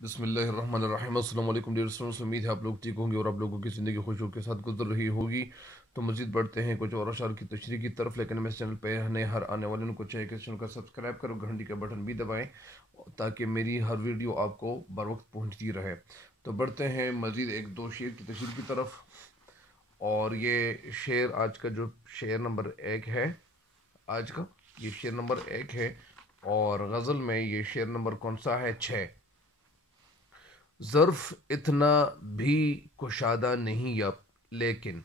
بسم اللہ الرحمن الرحیم۔ السلام علیکم ڈیئر اسٹوڈنٹس، امید ہے آپ لوگ ٹھیک ہوں گے اور آپ لوگوں کی زندگی خوشیوں کے ساتھ گزر رہی ہوگی۔ تو مزید بڑھتے ہیں کچھ اور اشعار کی تشریح کی طرف، لیکن ہم اس چینل پہ نئے ہر آنے والے کو چاہیے کہ اس چینل کا سبسکرائب کرو، گھنٹی کا بٹن بھی دبائیں تاکہ میری ہر ویڈیو آپ کو بر وقت پہنچتی رہے۔ تو بڑھتے ہیں مزید ایک دو شعر کی تشریح کی طرف، اور یہ شعر آج کا جو شعر نمبر 1 ہے، آج کا یہ شعر نمبر 1 ہے، اور غزل میں یہ شعر نمبر کون سا ہے؟ 6۔ ظرف اتنا بھی کشادہ نہیں اب لیکن،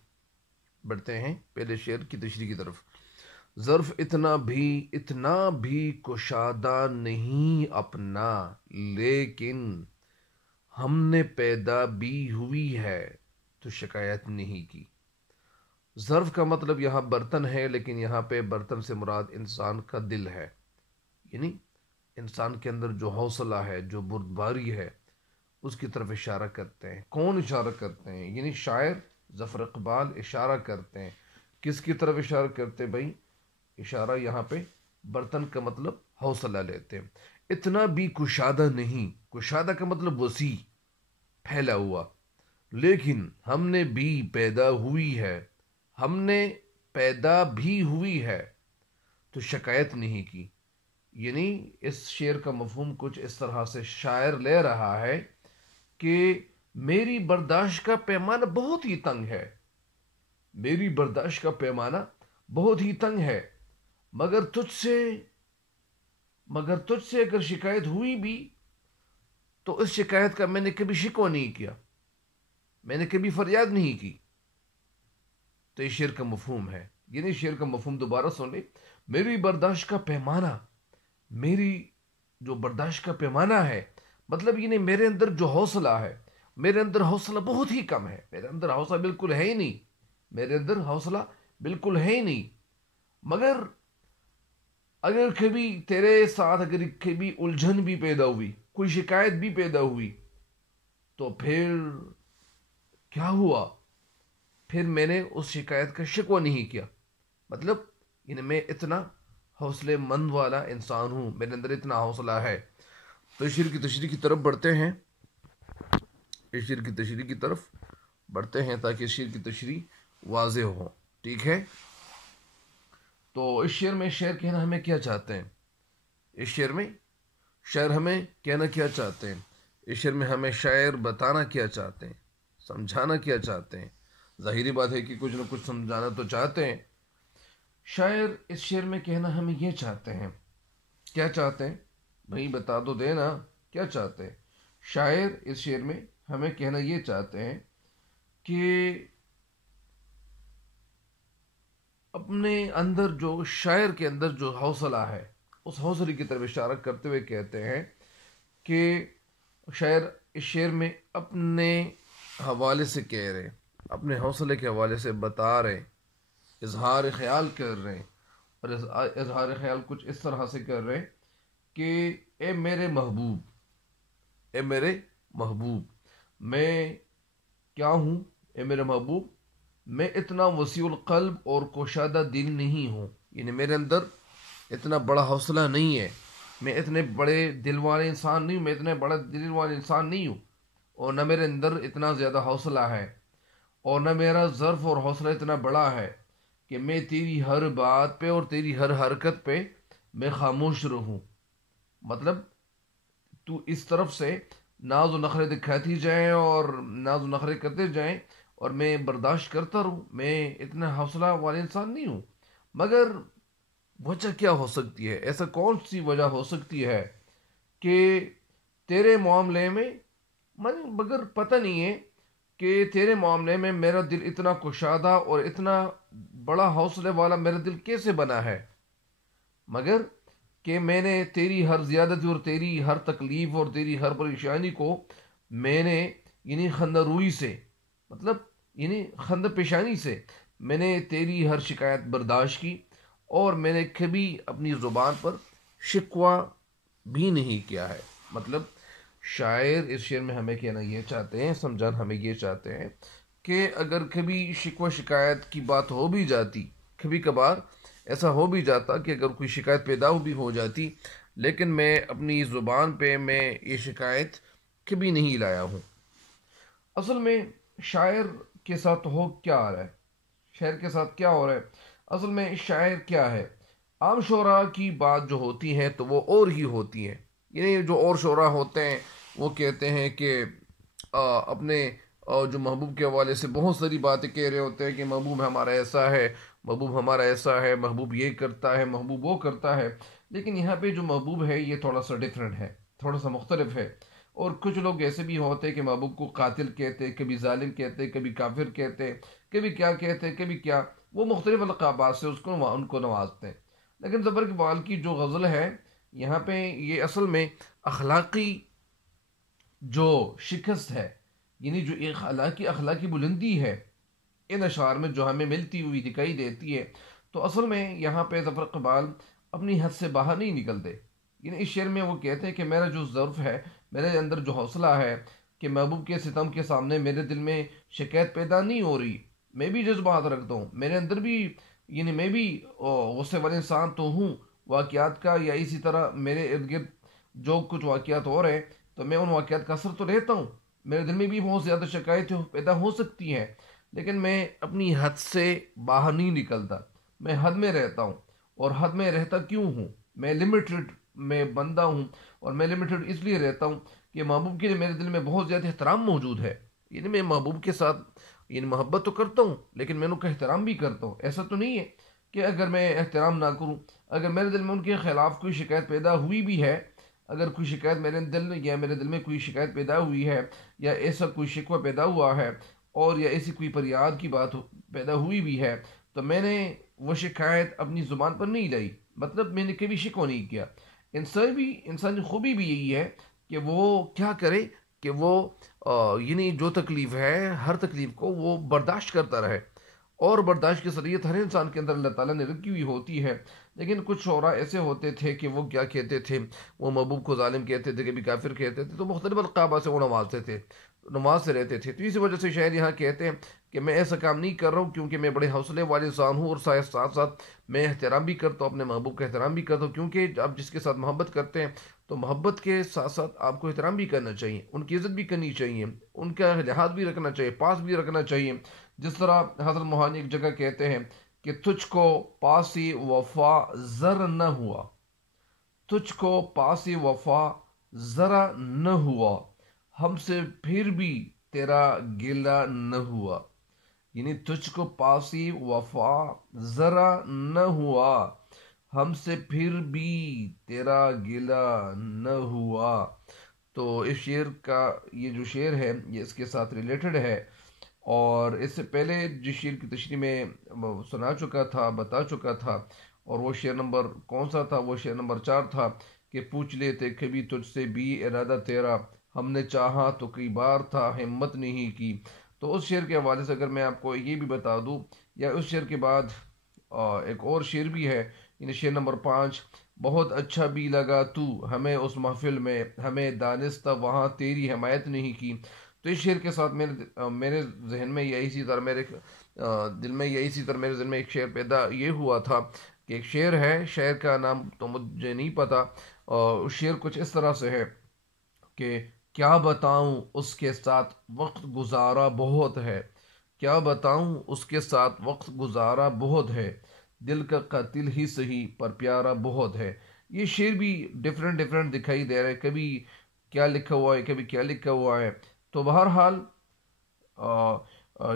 بڑھتے ہیں پہلے شعر کی تشریح کی طرف۔ ظرف اتنا بھی کشادہ نہیں اپنا، لیکن ہم نے پیدا بھی ہوئی ہے تو شکایت نہیں کی۔ ظرف کا مطلب یہاں برتن ہے، لیکن یہاں پہ برتن سے مراد انسان کا دل ہے، یعنی انسان کے اندر جو حوصلہ ہے، جو بردباری ہے، اس کی طرف اشارہ کرتے ہیں۔ کون اشارہ کرتے ہیں؟ یعنی شاعر ظفر اقبال اشارہ کرتے ہیں۔ کس کی طرف اشارہ کرتے ہیں بھائی؟ اشارہ یہاں پہ برتن کا مطلب حوصلہ لیتے ہیں۔ اتنا بھی کشادہ نہیں، کشادہ کا مطلب وسیع، پھیلا ہوا، لیکن ہم نے بھی پیدا ہوئی ہے، ہم نے پیدا بھی ہوئی ہے تو شکایت نہیں کی۔ یعنی اس شعر کا مفہوم کچھ اس طرح سے شاعر لے رہا ہے کہ میری برداشت کا پیمانہ بہت ہی تنگ ہے، میری برداشت کا پیمانہ بہت ہی تنگ ہے، مگر تجھ سے اگر شکایت ہوئی بھی تو اس شکایت کا میں نے کبھی شکوہ نہیں کیا، میں نے کبھی فریاد نہیں کی۔ تو یہ شعر کا مفہوم ہے، یعنی شعر کا مفہوم دوبارہ سن لیں۔ میری برداشت کا پیمانہ، میری جو برداشت کا پیمانہ ہے، مطلب یعنی میرے اندر جو حوصلہ ہے، میرے اندر حوصلہ بہت ہی کم ہے، میرے اندر حوصلہ بالکل ہے ہی نہیں، میرے اندر حوصلہ بالکل ہے ہی نہیں، مگر اگر کبھی تیرے ساتھ اگر کبھی الجھن بھی پیدا ہوئی، کوئی شکایت بھی پیدا ہوئی، تو پھر کیا ہوا؟ پھر میں نے اس شکایت کا شکوہ نہیں کیا، مطلب یعنی میں اتنا حوصلے مند والا انسان ہوں، میرے اندر اتنا حوصلہ ہے۔ تو شعر کی تشریح کی طرف بڑھتے ہیں، شعر کی تشریح کی طرف بڑھتے ہیں تاکہ شعر کی تشریح واضح ہو، ٹھیک ہے؟ تو اس شعر میں شاعر کہنا ہمیں کیا چاہتے ہیں؟ اس شعر میں شاعر ہمیں کہنا کیا چاہتے ہیں؟ اس شعر میں ہمیں شاعر بتانا کیا چاہتے ہیں، سمجھانا کیا چاہتے ہیں؟ ظاہری بات ہے کہ کچھ نہ کچھ سمجھانا تو چاہتے ہیں۔ شاعر اس شعر میں کہنا ہمیں یہ چاہتے ہیں، کیا چاہتے ہیں بھائی؟ بتا دو دینا، کیا چاہتے ہیں؟ شاعر اس شعر میں ہمیں کہنا یہ چاہتے ہیں کہ اپنے اندر جو شاعر کے اندر جو حوصلہ ہے، اس حوصلے کی طرف اشارہ کرتے ہوئے کہتے ہیں کہ شاعر اس شعر میں اپنے حوالے سے کہہ رہے ہیں، اپنے حوصلے کے حوالے سے بتا رہے ہیں، اظہار خیال کر رہے ہیں، اور اظہار خیال کچھ اس طرح سے کر رہے ہیں کہ اے میرے محبوب، اے میرے محبوب، میں کیا ہوں؟ اے میرے محبوب، میں اتنا وسیع القلب اور کوشادہ دل نہیں ہوں، یعنی میرے اندر اتنا بڑا حوصلہ نہیں ہے، میں اتنے بڑے دل والے انسان نہیں ہوں، میں اتنے بڑا دل والے انسان نہیں ہوں، اور نہ میرے اندر اتنا زیادہ حوصلہ ہے، اور نہ میرا ظرف اور حوصلہ اتنا بڑا ہے کہ میں تیری ہر بات پہ اور تیری ہر حرکت پہ میں خاموش رہوں۔ مطلب تو اس طرف سے ناز و نخرے دکھاتی جائیں اور ناز و نخرے کرتے جائیں اور میں برداشت کرتا رہوں، میں اتنا حوصلہ والے انسان نہیں ہوں، مگر وجہ کیا ہو سکتی ہے؟ ایسا کون سی وجہ ہو سکتی ہے کہ تیرے معاملے میں مگر پتہ نہیں ہے کہ تیرے معاملے میں میرا دل اتنا کشادہ اور اتنا بڑا حوصلے والا میرا دل کیسے بنا ہے، مگر کہ میں نے تیری ہر زیادتی اور تیری ہر تکلیف اور تیری ہر پریشانی کو میں نے یعنی خندہ روئی سے، مطلب یعنی خندہ پیشانی سے میں نے تیری ہر شکایت برداشت کی، اور میں نے کبھی اپنی زبان پر شکوہ بھی نہیں کیا ہے۔ مطلب شاعر اس شعر میں ہمیں کہنا یہ چاہتے ہیں، سمجھانا ہمیں یہ چاہتے ہیں کہ اگر کبھی شکوہ شکایت کی بات ہو بھی جاتی، کبھی کبھار ایسا ہو بھی جاتا کہ اگر کوئی شکایت پیدا بھی ہو جاتی، لیکن میں اپنی زبان پہ میں یہ شکایت کبھی نہیں لایا ہوں۔ اصل میں شاعر کے ساتھ ہو کیا آ رہا ہے، شاعر کے ساتھ کیا ہو رہا ہے؟ اصل میں شاعر کیا ہے؟ عام شعراء کی بات جو ہوتی ہے تو وہ اور ہی ہوتی ہے، یعنی جو اور شعراء ہوتے ہیں وہ کہتے ہیں کہ اپنے جو محبوب کے حوالے سے بہت ساری باتیں کہہ رہے ہوتے ہیں کہ محبوب ہمارا ایسا ہے، محبوب ہمارا ایسا ہے، محبوب یہ کرتا ہے، محبوب وہ کرتا ہے۔ لیکن یہاں پہ جو محبوب ہے یہ تھوڑا سا ڈیفرنٹ ہے، تھوڑا سا مختلف ہے۔ اور کچھ لوگ ایسے بھی ہوتے ہیں کہ محبوب کو قاتل کہتے، کبھی ظالم کہتے، کبھی کافر کہتے، کبھی کیا کہتے، کبھی کیا، وہ مختلف القابات سے ان کو نوازتے ہیں۔ لیکن ظفر اقبال کی جو غزل ہے یہاں پہ یہ اصل میں اخلاقی جو شکست ہے، یعنی جو ایک اخلاقی بلندی ہے ان اشعار میں جو ہمیں ملتی ہوئی دکھائی دیتی ہے، تو اصل میں یہاں پہ ظفر اقبال اپنی حد سے باہر نہیں نکلتے۔ یعنی اس شعر میں وہ کہتے ہیں کہ میرا جو ظرف ہے، میرے اندر جو حوصلہ ہے کہ محبوب کے ستم کے سامنے میرے دل میں شکایت پیدا نہیں ہو رہی، میں بھی جذبات رکھتا ہوں، میرے اندر بھی، یعنی میں بھی غصے والے انسان تو ہوں واقعات کا، یا اسی طرح میرے ارد گرد جو کچھ واقعات ہو رہے ہیں تو میں ان واقعات کا اثر تو رہتا ہوں، میرے دل میں بھی بہت زیادہ شکایتیں پیدا ہو سکتی ہیں، لیکن میں اپنی حد سے باہر نہیں نکلتا، میں حد میں رہتا ہوں۔ اور حد میں رہتا کیوں ہوں؟ میں لمیٹڈ میں بندہ ہوں، اور میں لمیٹڈ اس لیے رہتا ہوں کہ محبوب کے لیے میرے دل میں بہت زیادہ احترام موجود ہے۔ یعنی میں محبوب کے ساتھ یعنی محبت تو کرتا ہوں لیکن میں ان کا احترام بھی کرتا ہوں۔ ایسا تو نہیں ہے کہ اگر میں احترام نہ کروں، اگر میرے دل میں ان کے خلاف کوئی شکایت پیدا ہوئی بھی ہے، اگر کوئی شکایت میرے دل میں کوئی شکایت پیدا ہوئی ہے، یا ایسا کوئی شکوہ پیدا ہوا ہے، اور یا ایسی کوئی فریاد کی بات پیدا ہوئی بھی ہے، تو میں نے وہ شکایت اپنی زبان پر نہیں لائی، مطلب میں نے کبھی شکوہ نہیں کیا۔ انسانی خوبی بھی یہی ہے کہ وہ کیا کرے کہ وہ یعنی جو تکلیف ہے ہر تکلیف کو وہ برداشت کرتا رہے، اور برداشت کی صلاحیت ہر انسان کے اندر اللہ تعالیٰ نے رکھی ہوئی ہوتی ہے۔ لیکن کچھ شعراء ایسے ہوتے تھے کہ وہ کیا کہتے تھے، وہ محبوب کو ظالم کہتے تھے، کبھی کافر کہتے تھے، تو مختلف القابات سے وہ نوازتے تھے، نماز سے رہتے تھے۔ تو اسی وجہ سے شاعر یہاں کہتے ہیں کہ میں ایسا کام نہیں کر رہا ہوں کیونکہ میں بڑے حوصلے والے انسان ہوں، اور ساتھ ساتھ میں احترام بھی کرتا ہوں، اپنے محبوب کا احترام بھی کرتا ہوں، کیونکہ آپ جس کے ساتھ محبت کرتے ہیں تو محبت کے ساتھ ساتھ آپ کو احترام بھی کرنا چاہیے، ان کی عزت بھی کرنی چاہیے، ان کا لحاظ بھی رکھنا چاہیے، پاس بھی رکھنا چاہیے۔ جس طرح حضرت موہانی ایک جگہ کہتے ہیں کہ تجھ کو پاسی وفا زر نہ ہوا، تجھ کو پاسی وفا ذرا نہ ہوا، ہم سے پھر بھی تیرا گلہ نہ ہوا۔ یعنی تجھ کو پاسی وفا ذرا نہ ہوا، ہم سے پھر بھی تیرا گلہ نہ ہوا۔ تو اس شعر کا یہ جو شعر ہے یہ اس کے ساتھ ریلیٹڈ ہے، اور اس سے پہلے جس شعر کی تشریح میں سنا چکا تھا، بتا چکا تھا، اور وہ شعر نمبر کون سا تھا؟ وہ شعر نمبر 4 تھا کہ پوچھ لیتے کبھی تجھ سے بھی ارادہ تیرا، ہم نے چاہا تو کئی بار تھا ہمت نہیں کی۔ تو اس شعر کے حوالے سے اگر میں آپ کو یہ بھی بتا دوں، یا اس شعر کے بعد ایک اور شعر بھی ہے، یعنی شعر نمبر 5، بہت اچھا بھی لگا تو ہمیں اس محفل میں، ہمیں دانستہ وہاں تیری حمایت نہیں کی۔ تو اس شعر کے ساتھ میرے ذہن میں یا اسی طرح میرے دل میں یا اسی طرح میرے ذہن میں ایک شعر پیدا یہ ہوا تھا کہ ایک شعر ہے، شعر کا نام تو مجھے نہیں پتا، اور شعر کچھ اس طرح سے ہے کہ کیا بتاؤں اس کے ساتھ وقت گزارا بہت ہے، کیا بتاؤں اس کے ساتھ وقت گزارا بہت ہے، دل کا قاتل ہی صحیح پر پیارا بہت ہے۔ یہ شعر بھی ڈیفرنٹ دکھائی دے رہا ہے، کبھی کیا لکھا ہوا ہے، کبھی کیا لکھا ہوا ہے۔ تو بہرحال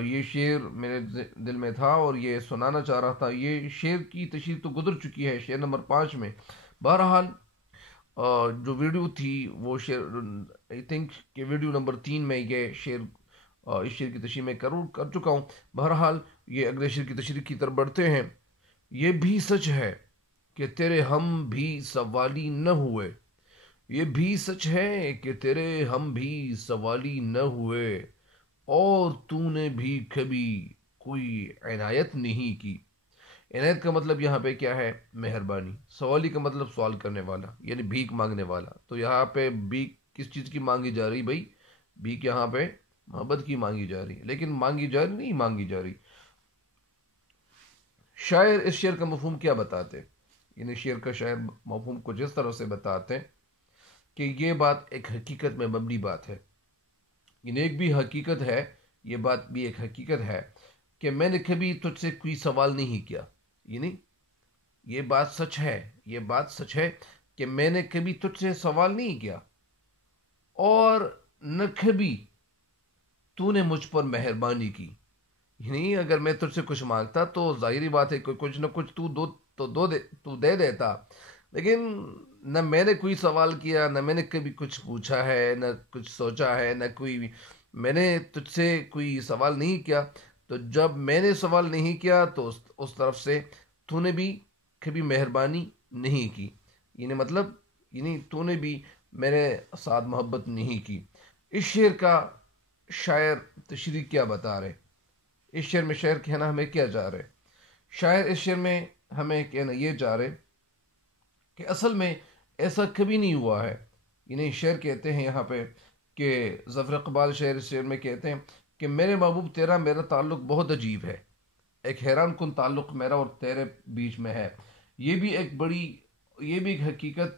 یہ شعر میرے دل میں تھا اور یہ سنانا چاہ رہا تھا۔ یہ شعر کی تشریح تو گزر چکی ہے شعر نمبر 5 میں۔ بہرحال جو ویڈیو تھی وہ شعر آئی تھنک کہ ویڈیو نمبر 3 میں یہ شعر اس شعر کی تشریح میں کر چکا ہوں۔ بہرحال یہ اگلے شعر کی تشریح کی طرف بڑھتے ہیں۔ یہ بھی سچ ہے کہ تیرے ہم بھی سوالی نہ ہوئے، یہ بھی سچ ہے کہ تیرے ہم بھی سوالی نہ ہوئے، اور تو نے بھی کبھی کوئی عنایت نہیں کی۔ عنایت کا مطلب یہاں پہ کیا ہے؟ مہربانی۔ سوالی کا مطلب سوال کرنے والا، یعنی بھیک مانگنے والا۔ تو یہاں پہ بھیک کس چیز کی مانگی جا رہی بھائی؟ بھیک یہاں پہ محبت کی مانگی جا رہی، لیکن مانگی جا رہی نہیں مانگی جا رہی۔ شاعر اس شعر کا مفہوم کیا بتاتے؟ یعنی شعر کا شاعر مفہوم کچھ اس طرح سے بتاتے کہ یہ بات ایک حقیقت میں مبنی بات ہے، یعنی ایک بھی حقیقت ہے، یہ بات بھی ایک حقیقت ہے کہ میں نے کبھی تجھ سے کوئی سوال نہیں کیا، یعنی یہ بات سچ ہے، یہ بات سچ ہے کہ میں نے کبھی تجھ سے سوال نہیں کیا، اور نہ کبھی تو نے مجھ پر مہربانی کی، یعنی اگر میں تجھ سے کچھ مانگتا تو ظاہری بات ہے کہ کچھ نہ کچھ تو دے دیتا، لیکن نہ میں نے کوئی سوال کیا، نہ میں نے کبھی کچھ پوچھا ہے، نہ کچھ سوچا ہے، نہ کوئی میں نے تجھ سے کوئی سوال نہیں کیا۔ تو جب میں نے سوال نہیں کیا تو اس طرف سے تو نے بھی کبھی مہربانی نہیں کی، یعنی مطلب یعنی تو نے بھی میرے ساتھ محبت نہیں کی۔ اس شعر کا شاعر تشریح کیا بتا رہے؟ اس شعر میں شاعر کہنا ہمیں کیا چاہ رہے؟ شاعر اس شعر میں ہمیں کہنا یہ چاہ رہے کہ اصل میں ایسا کبھی نہیں ہوا ہے، یعنی شعر کہتے ہیں یہاں پہ کہ ظفر اقبال شعر اس شعر میں کہتے ہیں کہ میرے محبوب تیرا میرا تعلق بہت عجیب ہے، ایک حیران کن تعلق میرا اور تیرے بیچ میں ہے۔ یہ بھی ایک حقیقت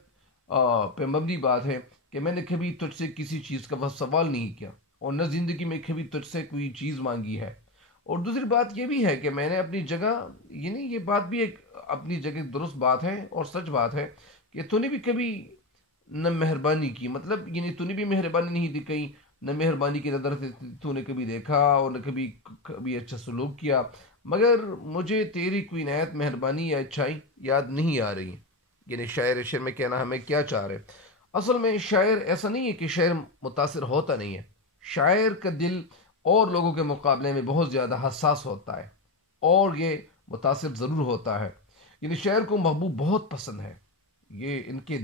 پہ مبنی بات ہے کہ میں نے کبھی تجھ سے کسی چیز کا بس سوال نہیں کیا، اور نہ زندگی میں کبھی تجھ سے کوئی چیز مانگی ہے۔ اور دوسری بات یہ بھی ہے کہ میں نے اپنی جگہ، یعنی یہ بات بھی ایک اپنی جگہ درست بات ہے اور سچ بات ہے کہ تو نے بھی کبھی نہ مہربانی کی، مطلب یعنی تو نے بھی مہربانی نہیں دکھائی، نہ مہربانی کی نظر سے تو نے کبھی دیکھا اور نہ کبھی اچھا سلوک کیا، مگر مجھے تیری کوئی نہایت مہربانی یا اچھائی یاد نہیں آ رہی۔ یعنی شعر میں کہنا ہمیں کیا چاہ رہے؟ اصل میں شاعر ایسا نہیں ہے کہ شاعر متاثر ہوتا نہیں ہے، شاعر کا دل اور لوگوں کے مقابلے میں بہت زیادہ حساس ہوتا ہے، اور یہ متاثر ضرور ہوتا ہے۔ یعنی شاعر کو محبوب بہت پسند ہے، یہ ان کے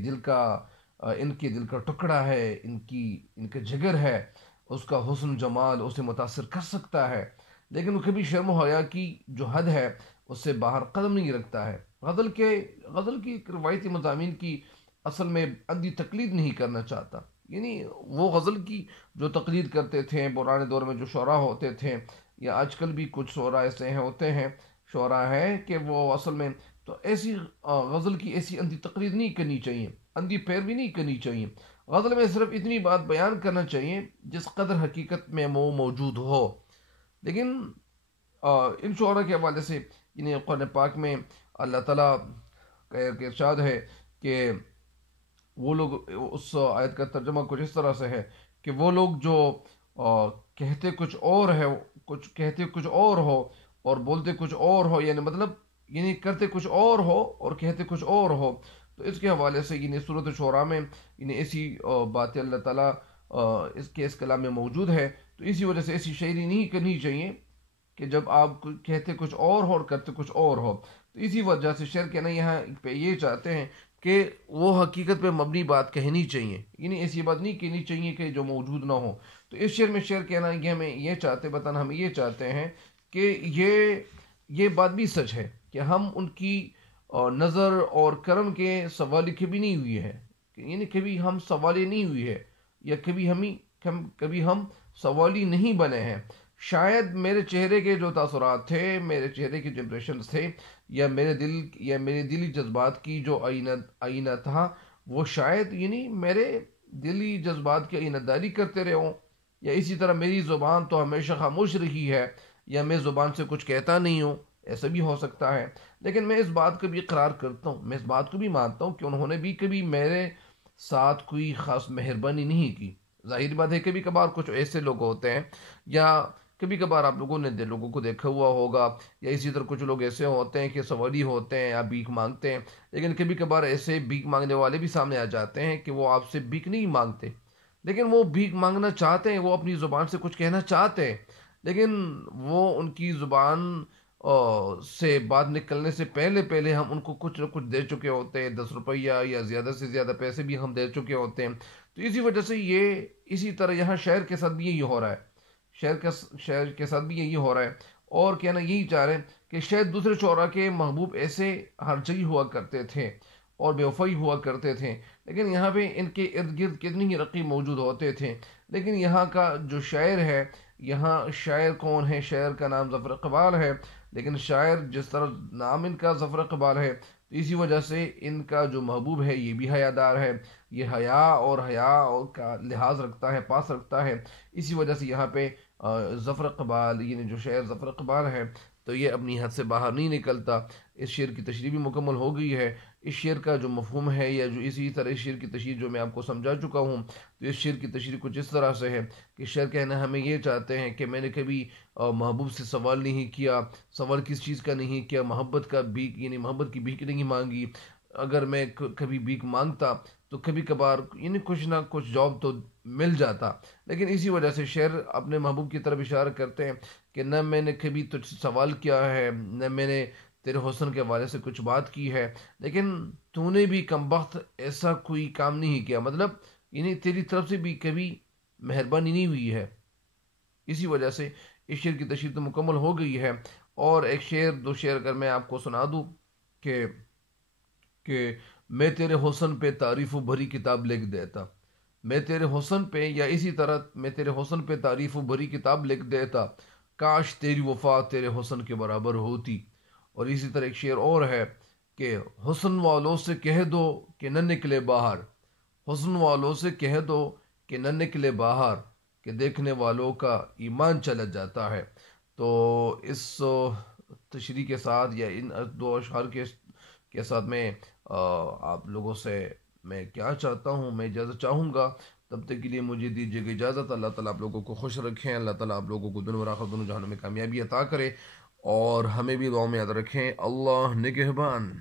دل کا ٹکڑا ہے، ان کا جگر ہے، اس کا حسن جمال اسے متاثر کر سکتا ہے، لیکن وہ کبھی شرم و حیا کی جو حد ہے اس سے باہر قدم نہیں رکھتا ہے۔ غزل کی روایتی مضامین کی اصل میں اندھی تقلید نہیں کرنا چاہتا، یعنی وہ غزل کی جو تقلید کرتے تھے پرانے دور میں جو شعراء ہوتے تھے، یا آج کل بھی کچھ شعراء ایسے ہوتے ہیں، شعراء ہیں کہ وہ اصل میں تو ایسی غزل کی ایسی اندھی تقلید نہیں کرنی چاہیے، اندھی پیروی نہیں کرنی چاہیے۔ غزل میں صرف اتنی بات بیان کرنا چاہیے جس قدر حقیقت میں وہ موجود ہو، لیکن ان شعراء کے حوالے سے یعنی قرآن پاک میں اللہ تعالیٰ کا ایک ارشاد ہے کہ وہ لوگ، اس آیت کا ترجمہ کچھ اس طرح سے ہے کہ وہ لوگ جو کہتے کچھ اور ہے، کہتے کچھ اور ہو اور بولتے کچھ اور ہو، یعنی مطلب یعنی کرتے کچھ اور ہو اور کہتے کچھ اور ہو۔ تو اس کے حوالے سے یعنی سورۃ شعراء میں یعنی ایسی باتیں اللہ تعالیٰ اس کلام میں موجود ہے، تو اسی وجہ سے ایسی شاعری نہیں کرنی چاہیے کہ جب آپ کہتے کچھ اور ہو اور کرتے کچھ اور ہو۔ تو اسی وجہ سے شعر کہنا یہاں پہ یہ چاہتے ہیں کہ وہ حقیقت پہ مبنی بات کہنی چاہیے، یعنی ایسی بات نہیں کہنی چاہیے کہ جو موجود نہ ہو۔ تو اس شعر میں شعر کہنا یہ ہمیں یہ بتانا ہمیں یہ چاہتے ہیں کہ یہ بات بھی سچ ہے کہ ہم ان کی نظر اور کرم کے سوالی کبھی نہیں ہوئی ہے، یعنی کبھی ہم سوالی نہیں ہوئی ہے، یا کبھی ہم سوالی نہیں بنے ہیں۔ شاید میرے چہرے کے جو تاثرات تھے، میرے چہرے کے جو امپریشنز تھے، یا میرے دلی جذبات کی جو آئینہ تھا، وہ شاید یعنی میرے دلی جذبات کی آئینہ داری کرتے رہے ہوں، یا اسی طرح میری زبان تو ہمیشہ خاموش رہی ہے، یا میں زبان سے کچھ کہتا نہیں ہوں، ایسا بھی ہو سکتا ہے۔ لیکن میں اس بات کو بھی اقرار کرتا ہوں، میں اس بات کو بھی مانتا ہوں کہ انہوں نے بھی کبھی میرے ساتھ کوئی خاص مہربانی نہیں کی۔ ظاہر بات ہے کبھی کبھار کچھ ایسے لوگ ہوتے ہیں، یا کبھی کبھار آپ لوگوں نے لوگوں کو دیکھا ہوا ہوگا، یا اسی طرح کچھ لوگ ایسے ہوتے ہیں کہ سوالی ہوتے ہیں یا بھیک مانگتے ہیں، لیکن کبھی کبھار ایسے بھیک مانگنے والے بھی سامنے آ جاتے ہیں کہ وہ آپ سے بھیک نہیں مانگتے، لیکن وہ بھیک مانگنا چاہتے ہیں، وہ اپنی زبان سے کچھ کہنا چاہتے ہیں، لیکن وہ ان کی زبان سے بات نکلنے سے پہلے ہم ان کو کچھ نہ کچھ دے چکے ہوتے ہیں، 10 روپیہ یا زیادہ سے زیادہ پیسے بھی ہم دے چکے ہوتے ہیں۔ تو اسی وجہ سے اسی طرح یہاں شعر کے ساتھ بھی یہی ہو رہا ہے، شعر کے ساتھ بھی یہی ہو رہا ہے، اور کہنا یہی چاہ رہے ہیں کہ شاید دوسرے شعراء کے محبوب ایسے ہر جگہ ہوا کرتے تھے اور بے وفائی ہوا کرتے تھے، لیکن یہاں پہ ان کے ارد گرد کتنی ہی رقیب موجود ہوتے تھے، لیکن یہاں کا جو شاعر ہے، یہاں شاعر کون ہے؟ شاعر کا نام ظفر اقبال ہے، لیکن شاعر جس طرح نام ان کا ظفر اقبال ہے، تو اسی وجہ سے ان کا جو محبوب ہے یہ بھی حیادار ہے، یہ حیا اور کا لحاظ رکھتا ہے، پاس رکھتا ہے۔ اسی وجہ سے یہاں پہ ظفر اقبال، یعنی جو شعر ظفر اقبال ہے، تو یہ اپنی حد سے باہر نہیں نکلتا۔ اس شعر کی تشریح بھی مکمل ہو گئی ہے۔ اس شعر کا جو مفہوم ہے، یا جو اسی طرح اس شعر کی تشریح جو میں آپ کو سمجھا چکا ہوں، تو اس شعر کی تشریح کچھ اس طرح سے ہے کہ شعر کہنا ہمیں یہ چاہتے ہیں کہ میں نے کبھی محبوب سے سوال نہیں کیا۔ سوال کس چیز کا نہیں کیا؟ محبت کا بھیک، یعنی محبت کی بھیک نہیں مانگی۔ اگر میں کبھی بھیک مانگتا تو کبھی کبھار یعنی کچھ نہ کچھ جواب تو مل جاتا، لیکن اسی وجہ سے شعر اپنے محبوب کی طرف اشارہ کرتے ہیں کہ نہ میں نے کبھی تجھ سے سوال کیا ہے، نہ میں نے تیرے حسن کے حوالے سے کچھ بات کی ہے، لیکن تو نے بھی کم بخت ایسا کوئی کام نہیں کیا، مطلب یعنی تیری طرف سے بھی کبھی مہربانی نہیں ہوئی ہے۔ اسی وجہ سے اس شعر کی تشریح تو مکمل ہو گئی ہے۔ اور ایک شعر، دو شعر اگر میں آپ کو سنا دوں کہ میں تیرے حسن پہ تعریف و بھری کتاب لکھ دیتا، میں تیرے حسن پہ، یا اسی طرح میں تیرے حسن پہ تعریف و بھری کتاب لکھ دیتا، کاش تیری وفا تیرے حسن کے برابر ہوتی۔ اور اسی طرح ایک شعر اور ہے کہ حسن والوں سے کہہ دو کہ نہ نکلے باہر، حسن والوں سے کہہ دو کہ نہ نکلے باہر، کہ دیکھنے والوں کا ایمان چلا جاتا ہے۔ تو اس تشریح کے ساتھ، یا ان دو اشعار کے ساتھ میں آپ لوگوں سے میں کیا چاہتا ہوں، میں اجازت چاہوں گا۔ تب تک کے لیے مجھے دیجیے گا اجازت۔ اللہ تعالیٰ آپ لوگوں کو خوش رکھیں، اللہ تعالیٰ آپ لوگوں کو دنیا اور آخرت دونوں جہانوں میں کامیابی عطا کرے، اور ہمیں بھی دعاؤں میں یاد رکھیں۔ اللہ نگہبان۔